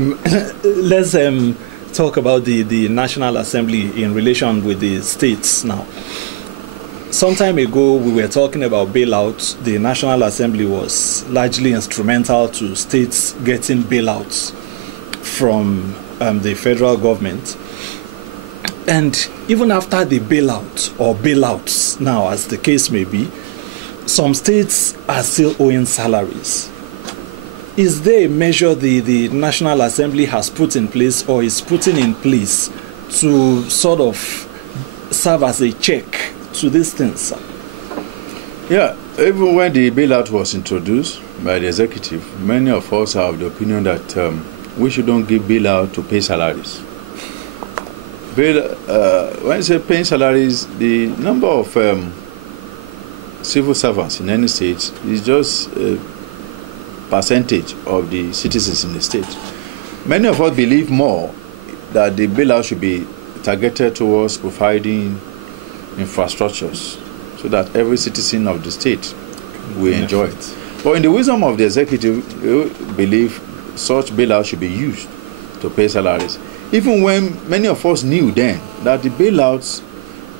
Let's talk about the National Assembly in relation with the states now. Some time ago, we were talking about bailouts. The National Assembly was largely instrumental to states getting bailouts from the federal government. And even after the bailout or bailouts now, as the case may be, some states are still owing salaries. Is there a measure the National Assembly has put in place or is putting in place to sort of serve as a check to these things, sir? Yeah, even when the bailout was introduced by the executive, many of us have the opinion that we shouldn't give bailout to pay salaries. When you say paying salaries, the number of civil servants in any state is just a percentage of the citizens in the state. Many of us believe more that the bailout should be targeted towards providing infrastructures so that every citizen of the state will enjoy it. But in the wisdom of the executive, we believe such bailout should be used to pay salaries. Even when many of us knew then that the bailouts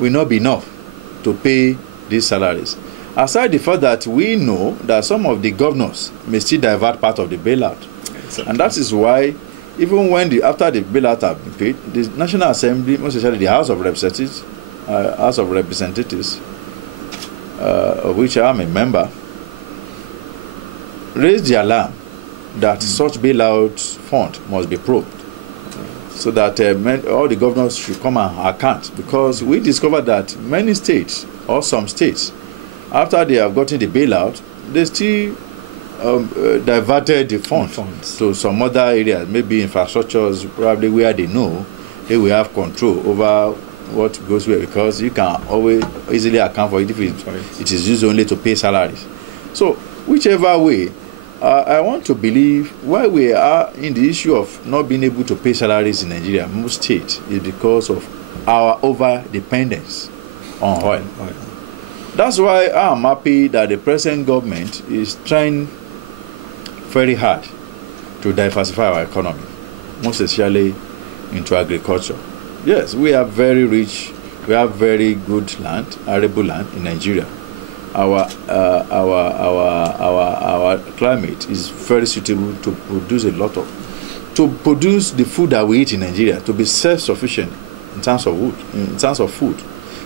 will not be enough to pay these salaries. Aside the fact that we know that some of the governors may still divert part of the bailout. Exactly. And that is why, even when after the bailout have been paid, the National Assembly, most especially the House of Representatives, of which I am a member, raised the alarm that such bailout fund must be probed, so that all the governors should come and account, because we discovered that many states, or some states, after they have gotten the bailout, they still diverted the funds to some other areas, maybe infrastructures, probably where they know they will have control over what goes where, because you can always easily account for it if it is used only to pay salaries. So, whichever way, I want to believe why we are in the issue of not being able to pay salaries in Nigeria, most states, is because of our over-dependence on oil. That's why I'm happy that the present government is trying very hard to diversify our economy, most especially into agriculture. Yes, we are very rich, we have very good land, arable land in Nigeria. Our climate is very suitable to produce to produce the food that we eat in Nigeria, to be self-sufficient in terms of food.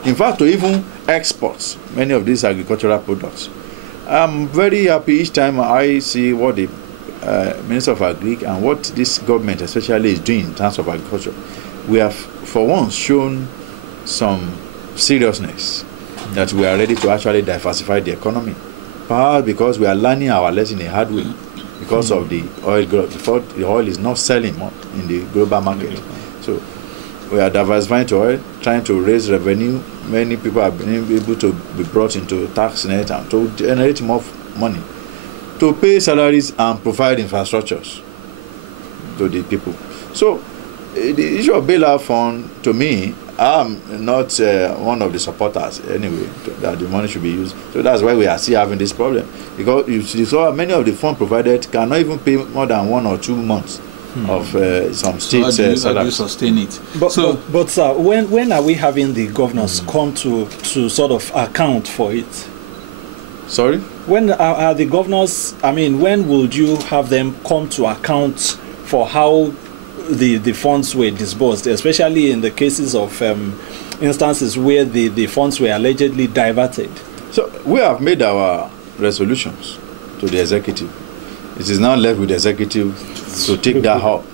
In fact, to even export many of these agricultural products. I'm very happy each time I see what the Minister of Agri and what this government especially is doing in terms of agriculture. We have, for once, shown some seriousness that we are ready to actually diversify the economy. Perhaps because we are learning our lesson in a hard way, because of the oil growth. Before, the oil is not selling more in the global market. So we are diversifying to oil, trying to raise revenue. Many people have been able to be brought into tax net and to generate more money to pay salaries and provide infrastructures to the people. So the issue of bailout fund, to me, I'm not one of the supporters anyway that the money should be used. So that's why we are still having this problem, because you saw many of the funds provided cannot even pay more than 1 or 2 months of some states. So how do you sustain it? But sir, when are we having the governors come to sort of account for it? Sorry? When are the governors, I mean, when would you have them come to account for how the funds were disbursed, especially in the cases of instances where the funds were allegedly diverted? So we have made our resolutions to the executive. It is now left with the executive to take that up.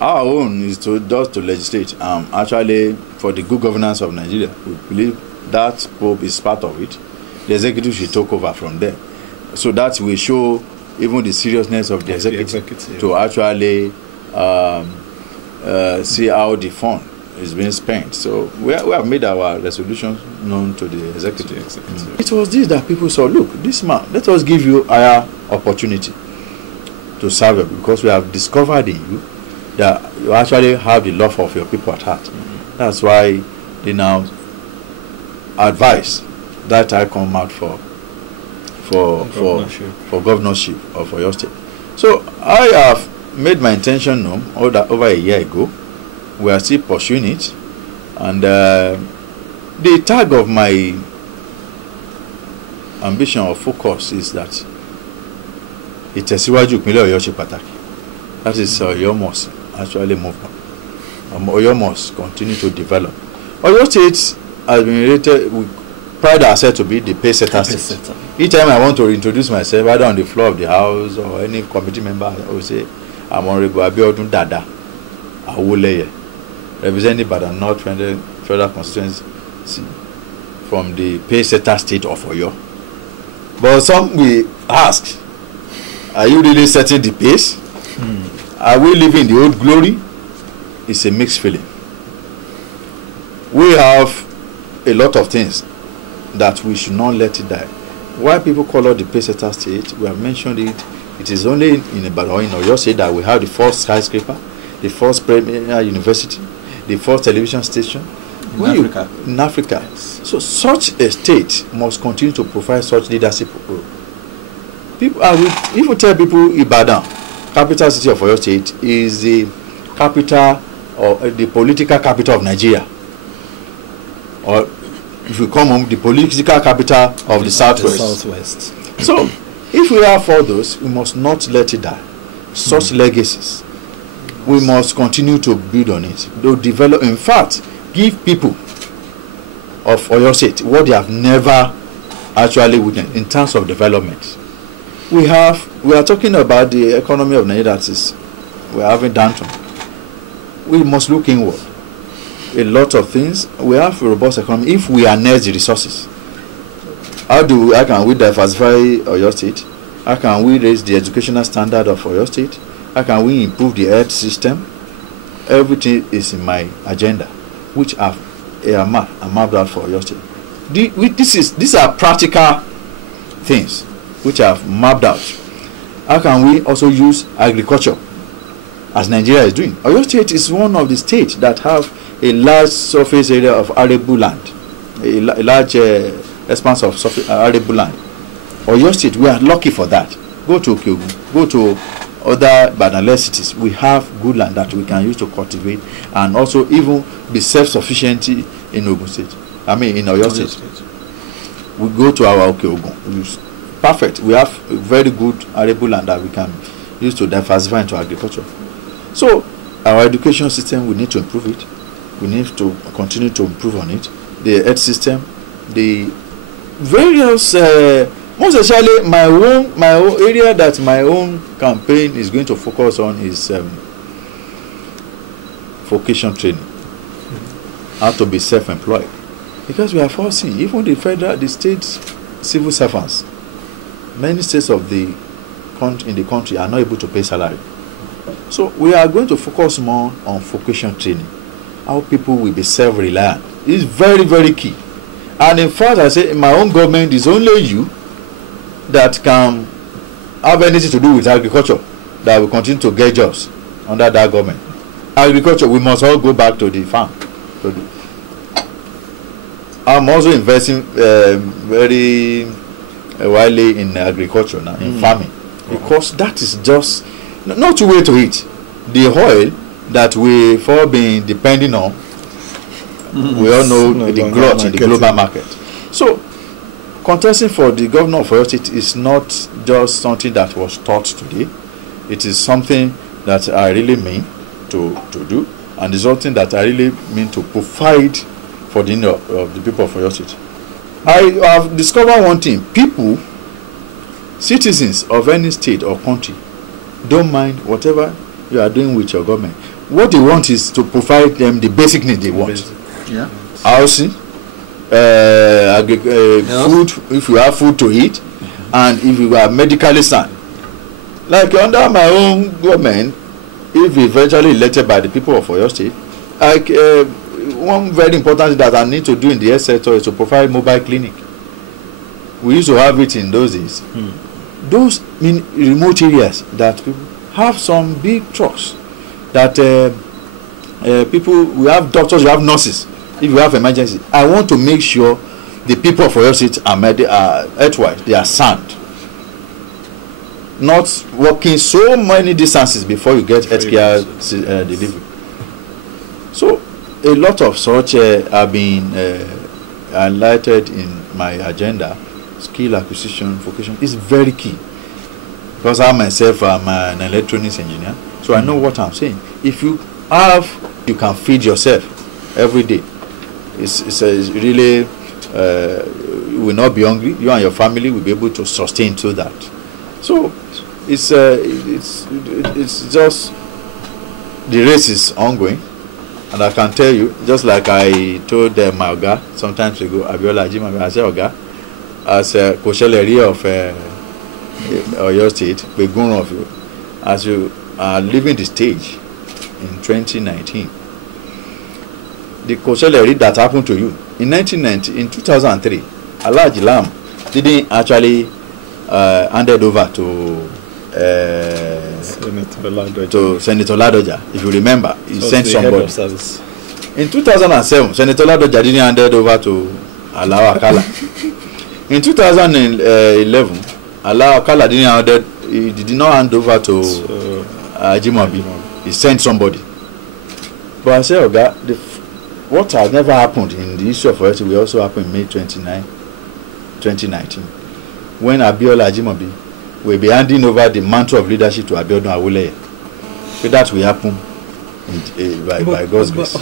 Our own is to legislate. Actually, for the good governance of Nigeria, we believe that probe is part of it. The executive should take over from there. So that will show even the seriousness of the executive to actually see how the fund is being spent. So we have made our resolutions known to the executive. It was this that people saw, look, this man, let us give you higher opportunity to serve it, because we have discovered in you that you actually have the love of your people at heart. That's why they now advise that I come out for governorship or for your state. So I have made my intention known over a year ago. We are still pursuing it, and the tag of my ambition or focus is that ìtẹ̀síwájú ìpínlẹ̀ Ọ̀yọ́ ṣe pàtàkì. That is Ọ̀yọ́ must actually move on. Ọ̀yọ́ must continue to develop. Ọ̀yọ́ State has been rated, we pride ourselves to be the pace-setter state. Each time I want to introduce myself, either on the floor of the house or any committee member, I will say, I'm Honorable Hon Dada Awoleye, representing Ibadan North Federal Constituency from the pace-setter state of Oyo. But some will ask, are you really setting the pace? Are we living the old glory? It's a mixed feeling. We have a lot of things that we should not let it die. Why people call us the pace-setter state, we have mentioned it. It is only in Ibadan or in Oyo State that we have the first skyscraper, the first premier university, the first television station in Africa. Yes. So such a state must continue to provide such leadership role. People, if you tell people Ibadan, capital city of Oyo State, is the capital or the political capital of Nigeria, or if you come home, the political capital of the Southwest. So if we have all those, we must not let it die. Such legacies, we must continue to build on it. To develop, in fact, give people of Oyo State what they have never actually witnessed in terms of development. We are talking about the economy of Nigeria that is, we are having downturn. We must look inward. A lot of things. We have a robust economy if we harness the resources. How can we diversify Oyo State? How can we raise the educational standard of Oyo State? How can we improve the health system? Everything is in my agenda, which I've mapped out for Oyo State. These are practical things which I've mapped out. How can we also use agriculture as Nigeria is doing? Oyo State is one of the states that have a large surface area of arable land, a large expanse of arable land. Oyo State, we are lucky for that. Go to Okyogun, go to other Ibadan cities. We have good land that we can use to cultivate and also even be self-sufficient in Ogun State. In Oyo State. We go to our Okyogun. Perfect. We have a very good arable land that we can use to diversify into agriculture. So our education system, we need to improve it. We need to continue to improve on it. The health system, the various, most especially my own area that my own campaign is going to focus on is vocation training. How to be self-employed, because we are forcing even the state civil servants. Many states of in the country are not able to pay salary. So we are going to focus more on vocation training. How people will be self-reliant is very, very key. And in fact, I say in my own government, it's only you that can have anything to do with agriculture that will continue to get jobs under that government. Agriculture, we must all go back to the farm. I'm also investing very widely in agriculture now, in farming, because that is just not two way to eat. The oil that we've all been depending on, we all know the glut in the global market. So contesting for the governor of Oyo State is not just something that was taught today. It is something that I really mean to do, and it's something that I really mean to provide for the need of the people of Oyo State. I have discovered one thing: people, citizens of any state or country, don't mind whatever you are doing with your government. What they want is to provide them the basic needs they want. Yeah. Housing, food, if you have food to eat, and if you are medically sound. Like under my own government, if eventually elected by the people of Oyo State, like one very important thing that I need to do in the health sector is to provide mobile clinic. We used to have it in those days. Those in remote areas that people have some big trucks that people, we have doctors, we have nurses. If you have emergency, I want to make sure the people of Oyo State are health-wise, they are sound. not walking so many distances before you get healthcare delivery. So a lot of such have been highlighted in my agenda. Skill acquisition, vocation is very key. Because I myself am an electronics engineer, so I know what I'm saying. If you can feed yourself every day. It's really you will not be hungry. You and your family will be able to sustain to that. So it's just the race is ongoing, and I can tell you, just like I told my Oga sometimes ago, Abiola Ajimobi, I said, Oga, as a Kosheleri of your state, of you, as you are leaving the stage in 2019, the Kosheleri that happened to you in 2003, Alhaji Lam didn't actually handed over to Senator Ladoja. If you remember, he sent somebody. In 2007, Senator Ladoja didn't handed over to Alao Akala. In 2011, Alao Akala did not hand over to Ajimobi. He sent somebody. But I said, Oga, what has never happened in the issue of royalty will also happen in May 2019, when Abiola Ajimobi will be handing over the mantle of leadership to Hon Dada Awoleye. So that will happen by God's grace.